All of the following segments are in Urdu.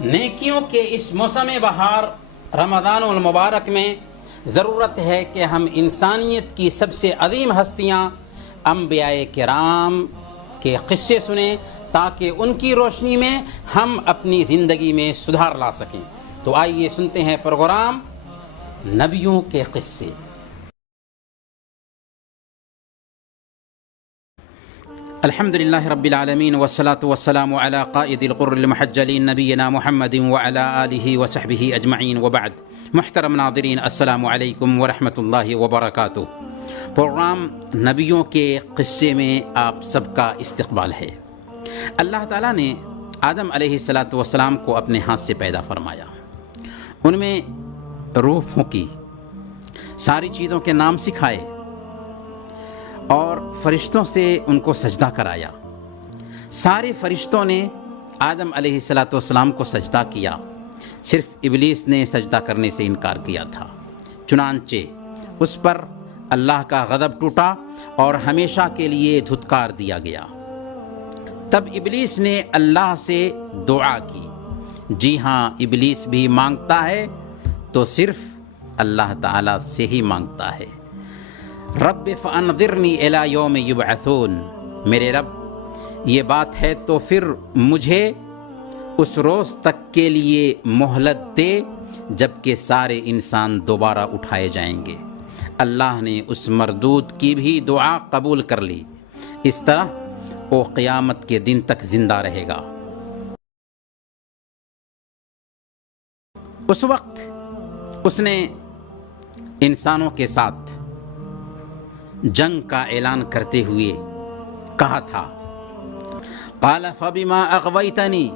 نیکیوں کے اس موسم بہار رمضان المبارک میں ضرورت ہے کہ ہم انسانیت کی سب سے عظیم ہستیاں انبیاء کرام کے قصے سنیں تاکہ ان کی روشنی میں ہم اپنی زندگی میں سدھار لا سکیں۔ تو آئیے سنتے ہیں پروگرام نبیوں کے قصے۔ الحمد للہ رب العالمین والصلاة والسلام على قائد الغر المحجلین نبینا محمد وعلى آلہ وصحبہ اجمعین وبعد۔ محترم ناظرین، السلام علیکم ورحمۃ اللہ وبرکاتہ۔ پروگرام نبیوں کے قصے میں آپ سب کا استقبال ہے۔ اللہ تعالیٰ نے آدم علیہ السلام کو اپنے ہاتھ سے پیدا فرمایا، ان میں روح پھونکی، ساری چیزوں کے نام سکھائے اور فرشتوں سے ان کو سجدہ کرایا۔ سارے فرشتوں نے آدم علیہ السلام کو سجدہ کیا، صرف ابلیس نے سجدہ کرنے سے انکار کیا تھا۔ چنانچہ اس پر اللہ کا غضب ٹوٹا اور ہمیشہ کے لیے دھتکار دیا گیا۔ تب ابلیس نے اللہ سے دعا کی۔ جی ہاں، ابلیس بھی مانگتا ہے تو صرف اللہ تعالیٰ سے ہی مانگتا ہے۔ رب فانظرنی الی یوم یبعثون، میرے رب یہ بات ہے تو پھر مجھے اس روز تک کے لیے مہلت دے جب کہ سارے انسان دوبارہ اٹھائے جائیں گے۔ اللہ نے اس مردود کی بھی دعا قبول کر لی، اس طرح وہ قیامت کے دن تک زندہ رہے گا۔ اس وقت اس نے انسانوں کے ساتھ جنگ کا اعلان کرتے ہوئے کہا تھا، قال فبما اغویتنی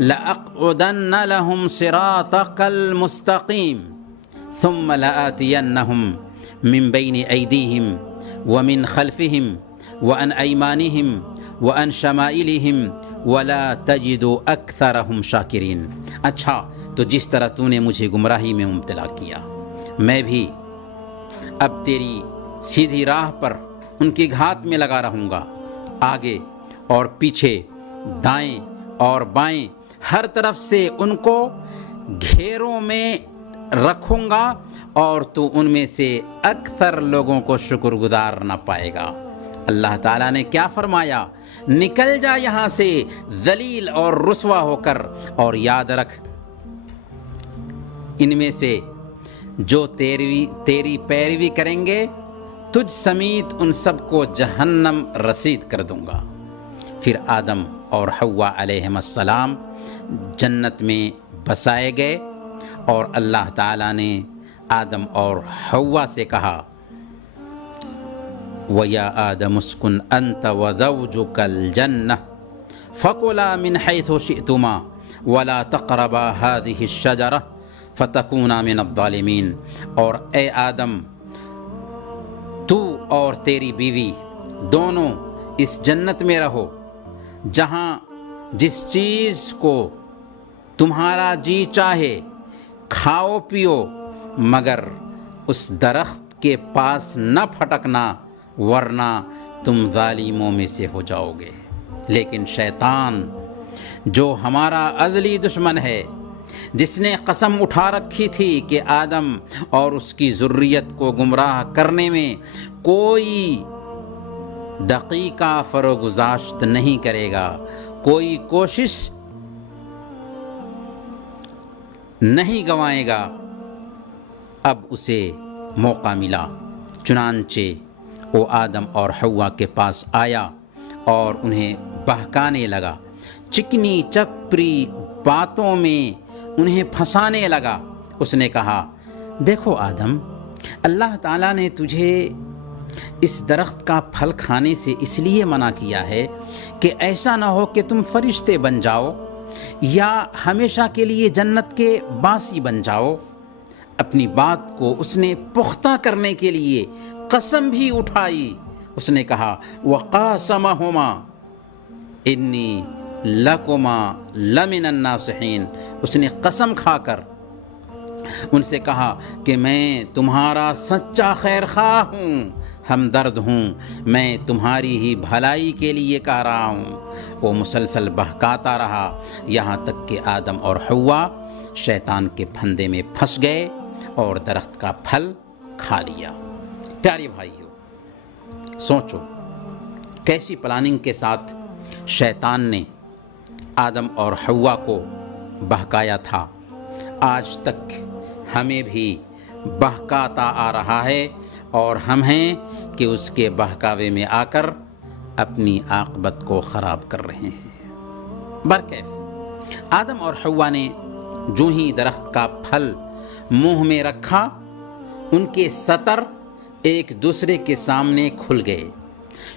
لأقعدن لهم صراطك المستقیم ثم لآتینهم من بین ایدیہم ومن خلفہم وعن ایمانہم وعن شمائلہم ولا تجد اکثرہم شاکرین۔ اچھا، تو جس طرح تو نے مجھے گمراہی میں مبتلا کیا، میں بھی اب تیری سیدھی راہ پر ان کے گھات میں لگا رہوں گا، آگے اور پیچھے، دائیں اور بائیں، ہر طرف سے ان کو گھیروں میں رکھوں گا اور تو ان میں سے اکثر لوگوں کو شکر گزار نہ پائے گا۔ اللہ تعالیٰ نے کیا فرمایا؟ نکل جا یہاں سے ذلیل اور رسوا ہو کر، اور یاد رکھ ان میں سے جو تیری پیروی کریں گے تجھ سمیت ان سب کو جہنم رسید کر دوں گا۔ پھر آدم اور حوا علیہ السلام جنت میں بسائے گئے اور اللہ تعالیٰ نے آدم اور حوا سے کہا، وَيَا آدَمُ اسْكُنْ أَنْتَ وَزَوْجُكَ الْجَنَّةَ فَكُلَا مِنْ حَيْثُ شِئْتُمَا وَلَا تَقْرَبَا هَذِهِ الشَّجَرَةَ فَتَكُونَا مِنَ الظَّالِمِينَ، اور اے آدم، تو اور تیری بیوی دونوں اس جنت میں رہو جہاں جس چیز کو تمہارا جی چاہے کھاؤ پیو، مگر اس درخت کے پاس نہ پھٹکنا ورنہ تم ظالموں میں سے ہو جاؤ گے۔ لیکن شیطان جو ہمارا ازلی دشمن ہے، جس نے قسم اٹھا رکھی تھی کہ آدم اور اس کی ذریت کو گمراہ کرنے میں کوئی دقیقہ فروگزاشت نہیں کرے گا، کوئی کوشش نہیں گنوائے گا، اب اسے موقع ملا۔ چنانچہ وہ آدم اور حوا کے پاس آیا اور انہیں بہکانے لگا، چکنی چپری باتوں میں انہیں پھنسانے لگا۔ اس نے کہا، دیکھو آدم، اللہ تعالیٰ نے تجھے اس درخت کا پھل کھانے سے اس لیے منع کیا ہے کہ ایسا نہ ہو کہ تم فرشتے بن جاؤ یا ہمیشہ کے لیے جنت کے باسی بن جاؤ۔ اپنی بات کو اس نے پختہ کرنے کے لیے قسم بھی اٹھائی۔ اس نے کہا، وَقَاسَمَهُمَا إِنِّي لَكُمَا لَمِنَ النَّاصِحِينَ، اس نے قسم کھا کر ان سے کہا کہ میں تمہارا سچا خیر خواہ ہوں، ہمدرد ہوں، میں تمہاری ہی بھلائی کے لیے کہہ رہا ہوں۔ وہ مسلسل بہکاتا رہا یہاں تک کہ آدم اور حوا شیطان کے پھندے میں پھنس گئے اور درخت کا پھل کھا لیا۔ پیارے بھائیو، سوچو کیسی پلاننگ کے ساتھ شیطان نے آدم اور حوا کو بہکایا تھا، آج تک ہمیں بھی بہکاتا آ رہا ہے، اور ہم ہیں کہ اس کے بہکاوے میں آ کر اپنی عاقبت کو خراب کر رہے ہیں۔ برکیف آدم اور حوا نے جو ہی درخت کا پھل منہ میں رکھا، ان کے سطر ایک دوسرے کے سامنے کھل گئے۔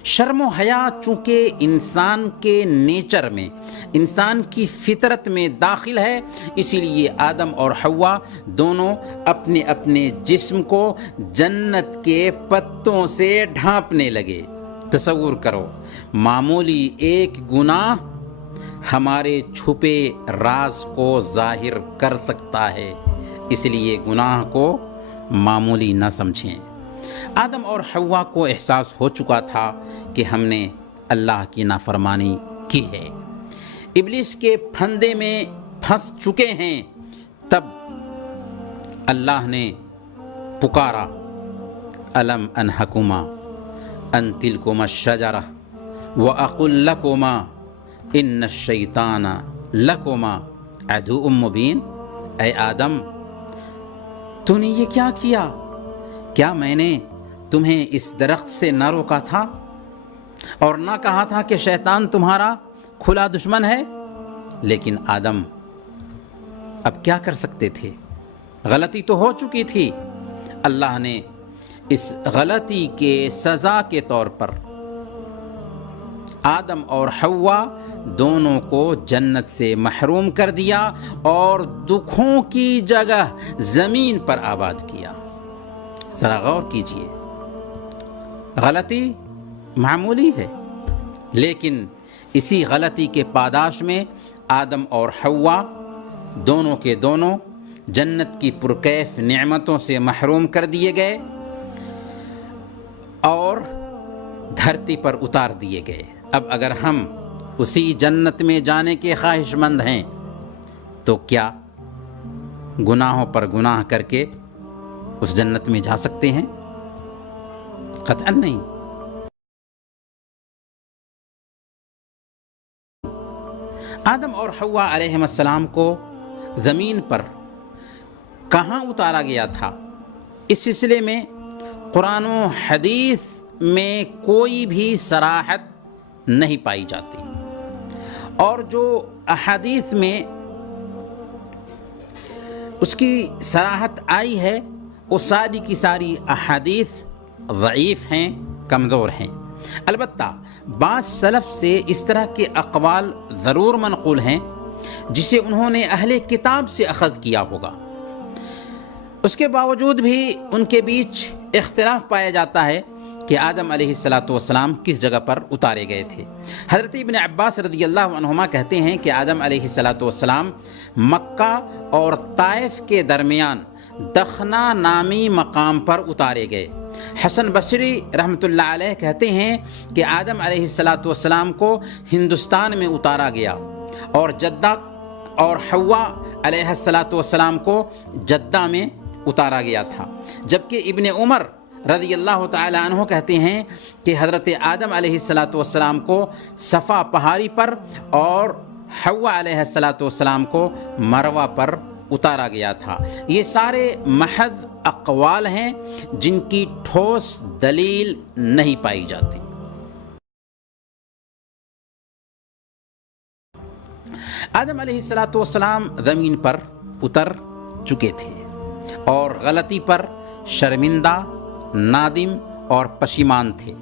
شرم و حیا چونکہ انسان کے نیچر میں، انسان کی فطرت میں داخل ہے، اسی لیے آدم اور حوا دونوں اپنے اپنے جسم کو جنت کے پتوں سے ڈھانپنے لگے۔ تصور کرو، معمولی ایک گناہ ہمارے چھپے راز کو ظاہر کر سکتا ہے، اس لیے گناہ کو معمولی نہ سمجھیں۔ آدم اور حوا کو احساس ہو چکا تھا کہ ہم نے اللہ کی نافرمانی کی ہے، ابلیس کے پھندے میں پھنس چکے ہیں۔ تب اللہ نے پکارا، الم انہکما ان تلکما الشجرہ واقل لکما ان الشیطان لکما عدو مبین۔ اے آدم، تو نے یہ کیا کیا؟ کیا میں نے تمہیں اس درخت سے نہ روکا تھا اور نہ کہا تھا کہ شیطان تمہارا کھلا دشمن ہے؟ لیکن آدم اب کیا کر سکتے تھے؟ غلطی تو ہو چکی تھی۔ اللہ نے اس غلطی کے سزا کے طور پر آدم اور حوا دونوں کو جنت سے محروم کر دیا اور دکھوں کی جگہ زمین پر آباد کیا۔ ذرا غور کیجئے، غلطی معمولی ہے، لیکن اسی غلطی کے پاداش میں آدم اور حوا دونوں کے دونوں جنت کی پرکیف نعمتوں سے محروم کر دیے گئے اور دھرتی پر اتار دیے گئے۔ اب اگر ہم اسی جنت میں جانے کے خواہش مند ہیں تو کیا گناہوں پر گناہ کر کے اس جنت میں جا سکتے ہیں؟ قطعاً نہیں۔ آدم اور حوا علیہم السلام کو زمین پر کہاں اتارا گیا تھا؟ اس سلسلے میں قرآن و حدیث میں کوئی بھی صراحت نہیں پائی جاتی، اور جو احادیث میں اس کی صراحت آئی ہے وہ ساری کی ساری احادیث ضعیف ہیں، کمزور ہیں۔ البتہ بعض سلف سے اس طرح کے اقوال ضرور منقول ہیں جسے انہوں نے اہل کتاب سے اخذ کیا ہوگا، اس کے باوجود بھی ان کے بیچ اختلاف پایا جاتا ہے کہ آدم علیہ السلام کس جگہ پر اتارے گئے تھے۔ حضرت ابن عباس رضی اللہ عنہما کہتے ہیں کہ آدم علیہ السلام مکہ اور طائف کے درمیان دخنہ نامی مقام پر اتارے گئے۔ حسن بصری رحمۃ اللہ علیہ کہتے ہیں کہ آدم علیہ السلام کو ہندوستان میں اتارا گیا اور جدہ اور حوا علیہ السلام کو جدہ میں اتارا گیا تھا، جبکہ ابن عمر رضی اللہ تعالی عنہ کہتے ہیں کہ حضرت آدم علیہ السلام کو صفا پہاڑی پر اور حوا علیہ السلام کو مروہ پر اتارا گیا تھا۔ یہ سارے محض اقوال ہیں جن کی ٹھوس دلیل نہیں پائی جاتی۔ آدم علیہ السلام زمین پر اتر چکے تھے اور غلطی پر شرمندہ، نادم اور پشیمان تھے،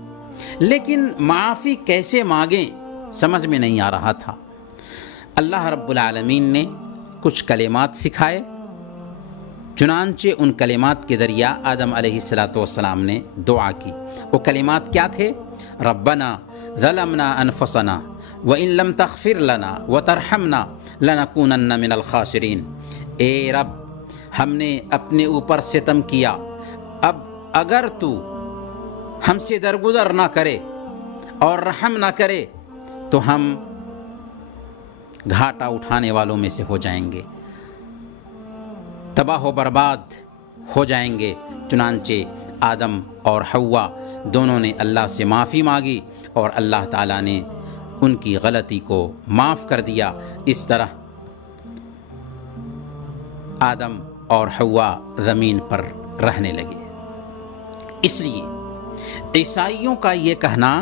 لیکن معافی کیسے مانگیں سمجھ میں نہیں آ رہا تھا۔ اللہ رب العالمین نے کچھ کلمات سکھائے، چنانچہ ان کلمات کے ذریعہ آدم علیہ السلام نے دعا کی۔ وہ کلمات کیا تھے؟ ربنا ظلمنا انفسنا وان لم تغفر لنا وترحمنا لنکونن من الخاسرین۔ اے رب، ہم نے اپنے اوپر ستم کیا، اب اگر تو ہم سے درگزر نہ کرے اور رحم نہ کرے تو ہم گھاٹا اٹھانے والوں میں سے ہو جائیں گے، تباہ و برباد ہو جائیں گے۔ چنانچہ آدم اور حوا دونوں نے اللہ سے معافی مانگی اور اللہ تعالیٰ نے ان کی غلطی کو معاف کر دیا۔ اس طرح آدم اور حوا زمین پر رہنے لگے۔ اس لیے عیسائیوں کا یہ کہنا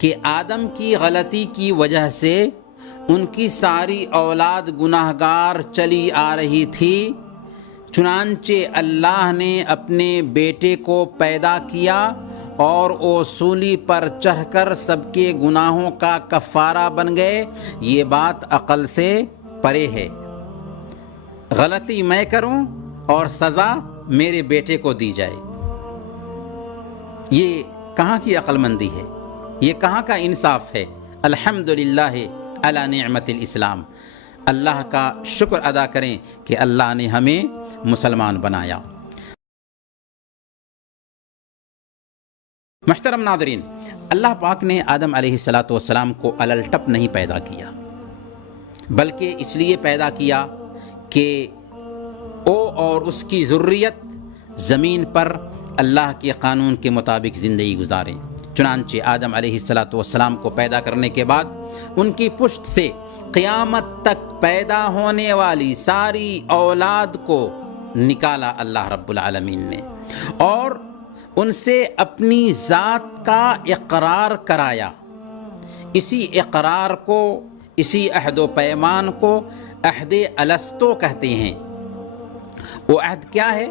کہ آدم کی غلطی کی وجہ سے ان کی ساری اولاد گناہ گار چلی آ رہی تھی، چنانچہ اللہ نے اپنے بیٹے کو پیدا کیا اور وہ سولی پر چڑھ کر سب کے گناہوں کا کفارہ بن گئے، یہ بات عقل سے پرے ہے۔ غلطی میں کروں اور سزا میرے بیٹے کو دی جائے، یہ کہاں کی عقل مندی ہے، یہ کہاں کا انصاف ہے؟ الحمدللہ علی نعمت الاسلام، اللہ کا شکر ادا کریں کہ اللہ نے ہمیں مسلمان بنایا۔ محترم ناظرین، اللہ پاک نے آدم علیہ السلام کو الٹپ نہیں پیدا کیا، بلکہ اس لیے پیدا کیا کہ وہ اور اس کی ذریت زمین پر اللہ کے قانون کے مطابق زندگی گزاریں۔ چنانچہ آدم علیہ السلام کو پیدا کرنے کے بعد ان کی پشت سے قیامت تک پیدا ہونے والی ساری اولاد کو نکالا اللہ رب العالمین نے، اور ان سے اپنی ذات کا اقرار کرایا۔ اسی اقرار کو، اسی عہد و پیمان کو عہد الستو کہتے ہیں۔ وہ عہد کیا ہے؟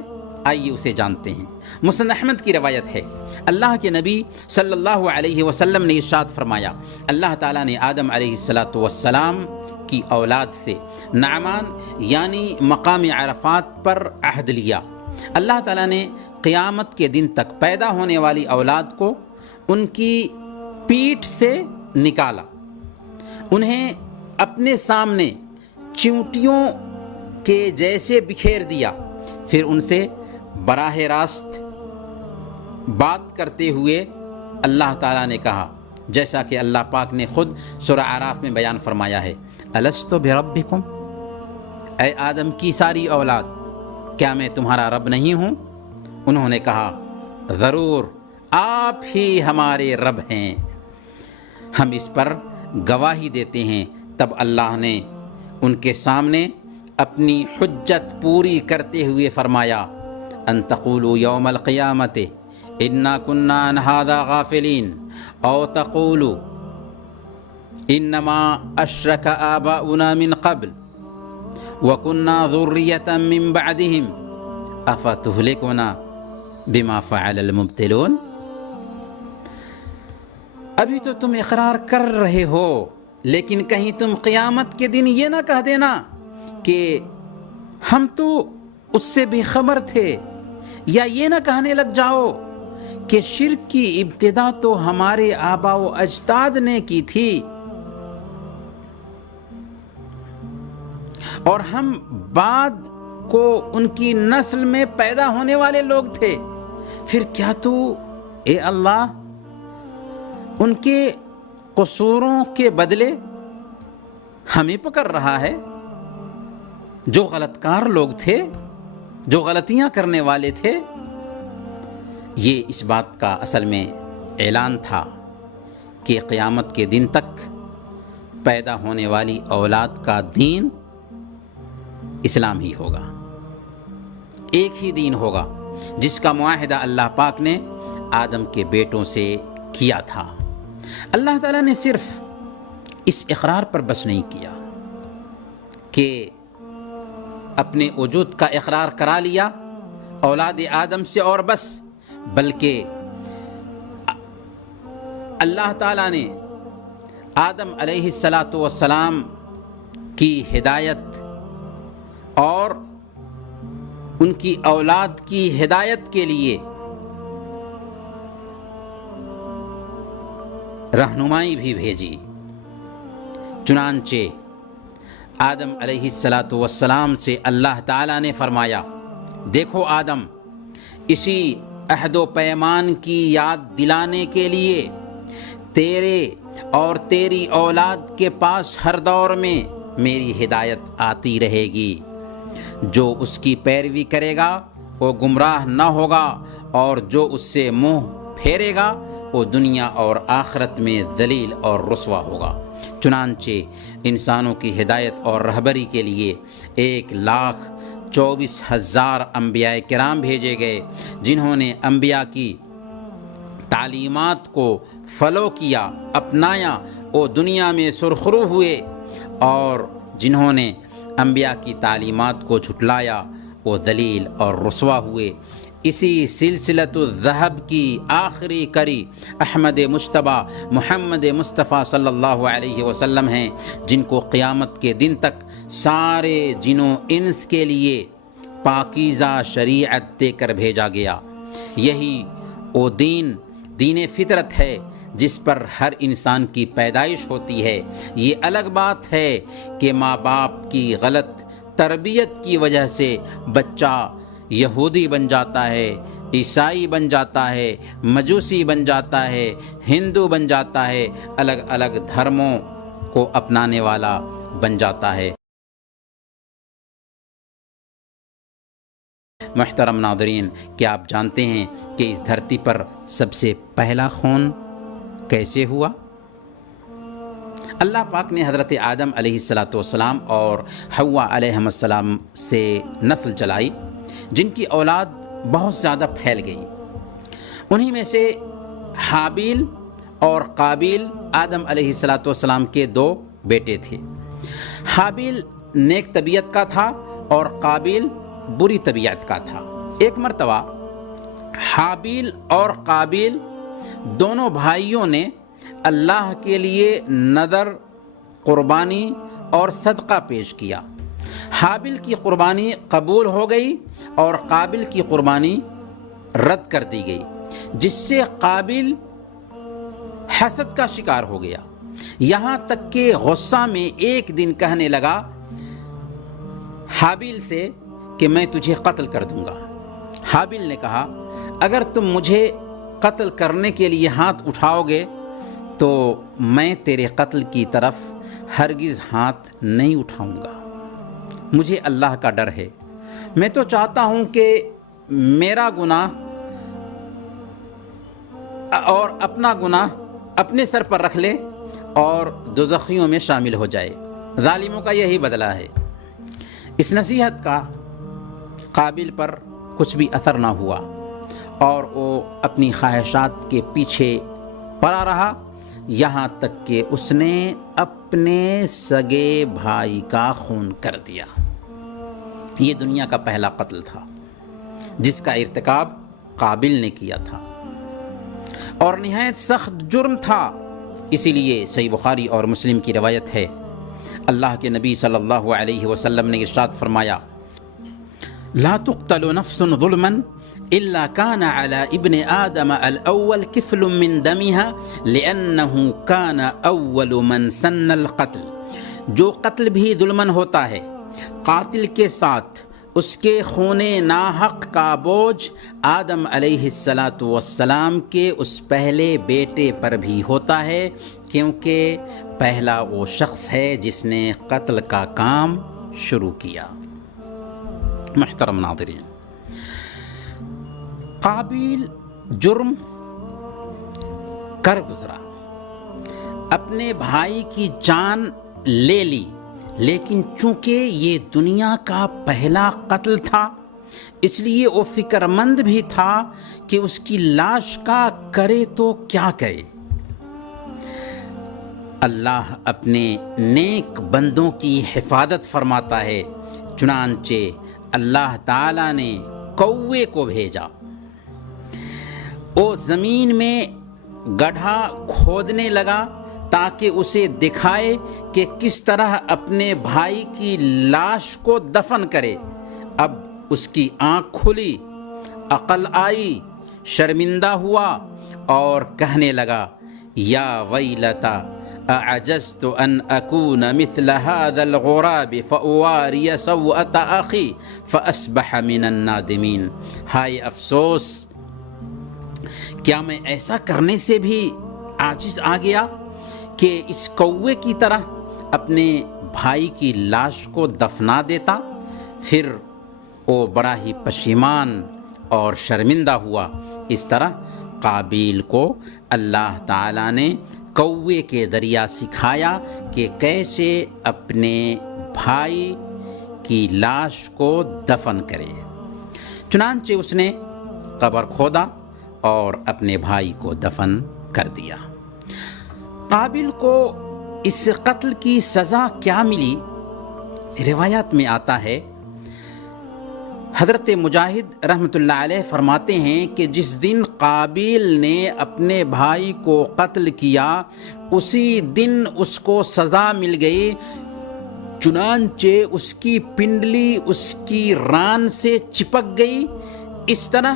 آئیے اسے جانتے ہیں۔ مسند احمد کی روایت ہے، اللہ کے نبی صلی اللہ علیہ وسلم نے ارشاد فرمایا، اللہ تعالیٰ نے آدم علیہ السلام کی اولاد سے نعمان یعنی مقام عرفات پر عہد لیا۔ اللہ تعالیٰ نے قیامت کے دن تک پیدا ہونے والی اولاد کو ان کی پیٹھ سے نکالا، انہیں اپنے سامنے چیونٹیوں کے جیسے بکھیر دیا، پھر ان سے براہ راست بات کرتے ہوئے اللہ تعالیٰ نے کہا، جیسا کہ اللہ پاک نے خود سورہ اعراف میں بیان فرمایا ہے، الست بربکم، اے آدم کی ساری اولاد، کیا میں تمہارا رب نہیں ہوں؟ انہوں نے کہا، ضرور آپ ہی ہمارے رب ہیں، ہم اس پر گواہی دیتے ہیں۔ تب اللہ نے ان کے سامنے اپنی حجت پوری کرتے ہوئے فرمایا، ان تقولوا یوم القیامت انا کنا عن ھذا غافلین او تقولوا انما اشرک آباؤنا من قبل وکنا ذریۃ من بعدہم افتہلکنا بما فعل المبطلون۔ ابھی تو تم اقرار کر رہے ہو، لیکن کہیں تم قیامت کے دن یہ نہ کہہ دینا کہ ہم تو اس سے بے خبر تھے، یا یہ نہ کہنے لگ جاؤ کہ شرک کی ابتدا تو ہمارے آبا و اجداد نے کی تھی اور ہم بعد کو ان کی نسل میں پیدا ہونے والے لوگ تھے، پھر کیا تو اے اللہ ان کے قصوروں کے بدلے ہمیں پکڑ رہا ہے؟ جو غلط کار لوگ تھے، جو غلطیاں کرنے والے تھے، یہ اس بات کا اصل میں اعلان تھا کہ قیامت کے دن تک پیدا ہونے والی اولاد کا دین اسلام ہی ہوگا، ایک ہی دین ہوگا جس کا معاہدہ اللہ پاک نے آدم کے بیٹوں سے کیا تھا۔ اللہ تعالیٰ نے صرف اس اقرار پر بس نہیں کیا کہ اپنے وجود کا اقرار کرا لیا اولاد آدم سے اور بس، بلکہ اللہ تعالیٰ نے آدم علیہ السلام کی ہدایت اور ان کی اولاد کی ہدایت کے لیے رہنمائی بھی بھیجی۔ چنانچہ آدم علیہ السلام سے اللہ تعالیٰ نے فرمایا، دیکھو آدم، اسی عہد و پیمان کی یاد دلانے کے لیے تیرے اور تیری اولاد کے پاس ہر دور میں میری ہدایت آتی رہے گی۔ جو اس کی پیروی کرے گا وہ گمراہ نہ ہوگا، اور جو اس سے منہ پھیرے گا وہ دنیا اور آخرت میں ذلیل اور رسوا ہوگا۔ چنانچہ انسانوں کی ہدایت اور رہبری کے لیے 1,24,000 انبیاء کرام بھیجے گئے، جنہوں نے انبیاء کی تعلیمات کو فالو کیا، اپنایا، وہ دنیا میں سرخرو ہوئے، اور جنہوں نے انبیاء کی تعلیمات کو جھٹلایا وہ ذلیل اور رسوا ہوئے۔ اسی سلسلۃ الذہب کی آخری کڑی احمد مجتبیٰ محمد مصطفیٰ صلی اللہ علیہ وسلم ہیں، جن کو قیامت کے دن تک سارے جن و انس کے لیے پاکیزہ شریعت دے کر بھیجا گیا۔ یہی وہ دین فطرت ہے جس پر ہر انسان کی پیدائش ہوتی ہے۔ یہ الگ بات ہے کہ ماں باپ کی غلط تربیت کی وجہ سے بچہ یہودی بن جاتا ہے، عیسائی بن جاتا ہے، مجوسی بن جاتا ہے، ہندو بن جاتا ہے، الگ الگ دھرموں کو اپنانے والا بن جاتا ہے۔ محترم ناظرین، کیا آپ جانتے ہیں کہ اس دھرتی پر سب سے پہلا خون کیسے ہوا؟ اللہ پاک نے حضرت آدم علیہ السلام اور حوا علیہ السلام سے نسل چلائی، جن کی اولاد بہت زیادہ پھیل گئی۔ انہی میں سے حابیل اور قابیل آدم علیہ السلام کے 2 بیٹے تھے۔ حابیل نیک طبیعت کا تھا اور قابیل بری طبیعت کا تھا۔ ایک مرتبہ حابیل اور قابیل دونوں بھائیوں نے اللہ کے لیے نذر، قربانی اور صدقہ پیش کیا۔ حابیل کی قربانی قبول ہو گئی اور قابیل کی قربانی رد کر دی گئی، جس سے قابیل حسد کا شکار ہو گیا، یہاں تک کہ غصہ میں ایک دن کہنے لگا حابیل سے کہ میں تجھے قتل کر دوں گا۔ حابیل نے کہا اگر تم مجھے قتل کرنے کے لیے ہاتھ اٹھاؤ گے تو میں تیرے قتل کی طرف ہرگز ہاتھ نہیں اٹھاؤں گا، مجھے اللہ کا ڈر ہے، میں تو چاہتا ہوں کہ میرا گناہ اور اپنا گناہ اپنے سر پر رکھ لے اور دوزخیوں میں شامل ہو جائے۔ ظالموں کا یہی بدلہ ہے۔ اس نصیحت کا قابل پر کچھ بھی اثر نہ ہوا اور وہ اپنی خواہشات کے پیچھے پڑا رہا، یہاں تک کہ اس نے اپنے سگے بھائی کا خون کر دیا۔ یہ دنیا کا پہلا قتل تھا جس کا ارتکاب قابل نے کیا تھا، اور نہایت سخت جرم تھا۔ اسی لیے صحیح بخاری اور مسلم کی روایت ہے، اللہ کے نبی صلی اللہ علیہ وسلم نے ارشاد فرمایا لا تقتل نفس ظلما الا كان على ابن آدم الاول كفل من دمها لانه كان اول من سن القتل۔ جو قتل بھی ظلمن ہوتا ہے، قاتل کے ساتھ اس کے خون ناحق کا بوجھ آدم علیہ السلام کے اس پہلے بیٹے پر بھی ہوتا ہے، کیونکہ پہلا وہ شخص ہے جس نے قتل کا کام شروع کیا۔ محترم ناظرین، قابیل جرم کر گزرا، اپنے بھائی کی جان لے لی، لیکن چونکہ یہ دنیا کا پہلا قتل تھا اس لیے وہ فکر مند بھی تھا کہ اس کی لاش کا کرے تو کیا کرے۔ اللہ اپنے نیک بندوں کی حفاظت فرماتا ہے، چنانچہ اللہ تعالیٰ نے کوے کو بھیجا، وہ زمین میں گڑھا کھودنے لگا تاکہ اسے دکھائے کہ کس طرح اپنے بھائی کی لاش کو دفن کرے۔ اب اس کی آنکھ کھلی، عقل آئی، شرمندہ ہوا اور کہنے لگا یا ویلتا اعجزت ان اکون مثل هذا الغراب فاواری سوءة اخی فاصبح من النادمین۔ ہائے افسوس، کیا میں ایسا کرنے سے بھی عاجز آ گیا کہ اس کوے کی طرح اپنے بھائی کی لاش کو دفنا دیتا؟ پھر وہ بڑا ہی پشیمان اور شرمندہ ہوا۔ اس طرح قابیل کو اللہ تعالیٰ نے کوے کے ذریعہ سکھایا کہ کیسے اپنے بھائی کی لاش کو دفن کرے۔ چنانچہ اس نے قبر کھودا اور اپنے بھائی کو دفن کر دیا۔ قابیل کو اس قتل کی سزا کیا ملی؟ روایات میں آتا ہے، حضرت مجاہد رحمۃ اللہ علیہ فرماتے ہیں کہ جس دن قابیل نے اپنے بھائی کو قتل کیا اسی دن اس کو سزا مل گئی، چنانچہ اس کی پنڈلی اس کی ران سے چپک گئی۔ اس طرح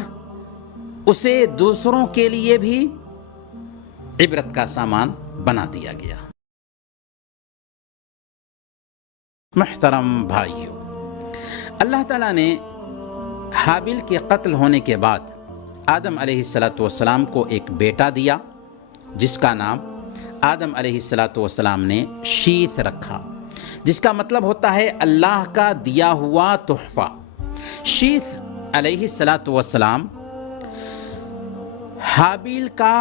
اسے دوسروں کے لیے بھی عبرت کا سامان بنا دیا گیا۔ محترم بھائیو، اللہ تعالیٰ نے حابیل کے قتل ہونے کے بعد آدم علیہ السلام کو ایک بیٹا دیا جس کا نام آدم علیہ السلام نے شیث رکھا، جس کا مطلب ہوتا ہے اللہ کا دیا ہوا تحفہ۔ شیث علیہ السلام حابیل کا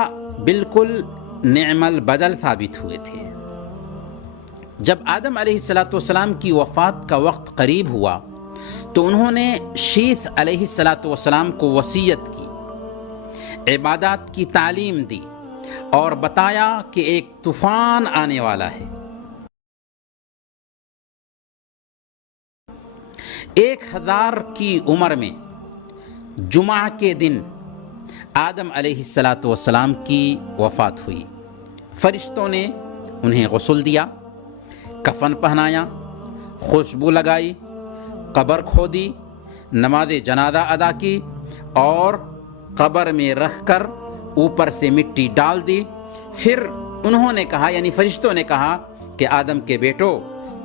بالکل نعم البدل ثابت ہوئے تھے۔ جب آدم علیہ السلام کی وفات کا وقت قریب ہوا تو انہوں نے شیث علیہ السلام کو وصیت کی، عبادات کی تعلیم دی اور بتایا کہ ایک طوفان آنے والا ہے۔ 1000 کی عمر میں جمعہ کے دن آدم علیہ السلام کی وفات ہوئی۔ فرشتوں نے انہیں غسل دیا، کفن پہنایا، خوشبو لگائی، قبر کھودی، نماز جنازہ ادا کی اور قبر میں رکھ کر اوپر سے مٹی ڈال دی۔ پھر انہوں نے کہا، یعنی فرشتوں نے کہا کہ آدم کے بیٹو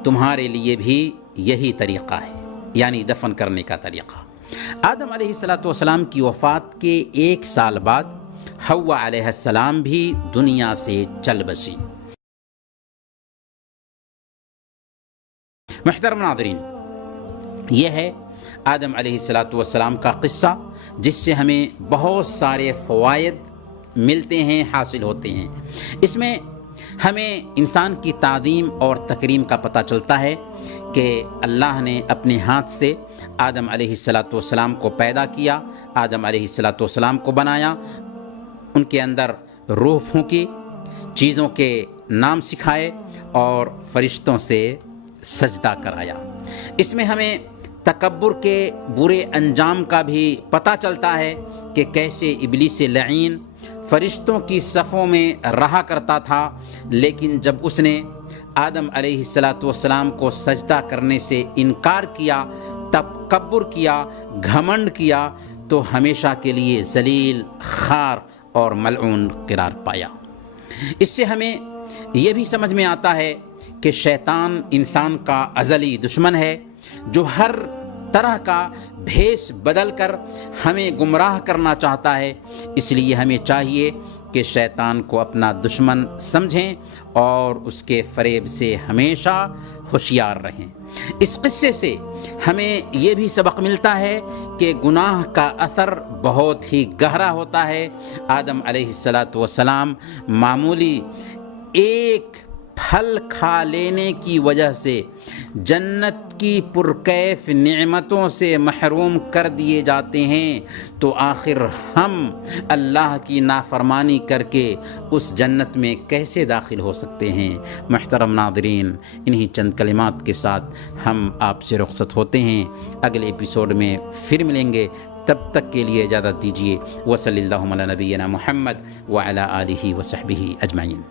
تمہارے لیے بھی یہی طریقہ ہے، یعنی دفن کرنے کا طریقہ۔ آدم علیہ السلام کی وفات کے 1 سال بعد حوا علیہ السلام بھی دنیا سے چل بسی۔ محترم ناظرین، یہ ہے آدم علیہ السلام کا قصہ، جس سے ہمیں بہت سارے فوائد ملتے ہیں، حاصل ہوتے ہیں۔ اس میں ہمیں انسان کی تعظیم اور تکریم کا پتہ چلتا ہے کہ اللہ نے اپنے ہاتھ سے آدم علیہ السلام کو پیدا کیا، آدم علیہ السلام کو بنایا، ان کے اندر روح پھونکی، چیزوں کے نام سکھائے اور فرشتوں سے سجدہ کرایا۔ اس میں ہمیں تکبر کے برے انجام کا بھی پتہ چلتا ہے کہ کیسے ابلیس لعین فرشتوں کی صفوں میں رہا کرتا تھا، لیکن جب اس نے آدم علیہ السلام کو سجدہ کرنے سے انکار کیا، تکبر کیا، گھمنڈ کیا، تو ہمیشہ کے لیے ذلیل، خار اور ملعون قرار پایا۔ اس سے ہمیں یہ بھی سمجھ میں آتا ہے کہ شیطان انسان کا ازلی دشمن ہے، جو ہر طرح کا بھیس بدل کر ہمیں گمراہ کرنا چاہتا ہے۔ اس لیے ہمیں چاہیے کہ شیطان کو اپنا دشمن سمجھیں اور اس کے فریب سے ہمیشہ ہوشیار رہیں۔ اس قصے سے ہمیں یہ بھی سبق ملتا ہے کہ گناہ کا اثر بہت ہی گہرا ہوتا ہے۔ آدم علیہ السلام معمولی ایک پھل کھا لینے کی وجہ سے جنت کی پرکیف نعمتوں سے محروم کر دیے جاتے ہیں، تو آخر ہم اللہ کی نافرمانی کر کے اس جنت میں کیسے داخل ہو سکتے ہیں؟ محترم ناظرین، انہی چند کلمات کے ساتھ ہم آپ سے رخصت ہوتے ہیں۔ اگلے ایپیسوڈ میں پھر ملیں گے، تب تک کے لیے اجازت دیجیے۔ وصلی اللہ علی نبینا محمد وعلی آلہ وصحبہ اجمعین۔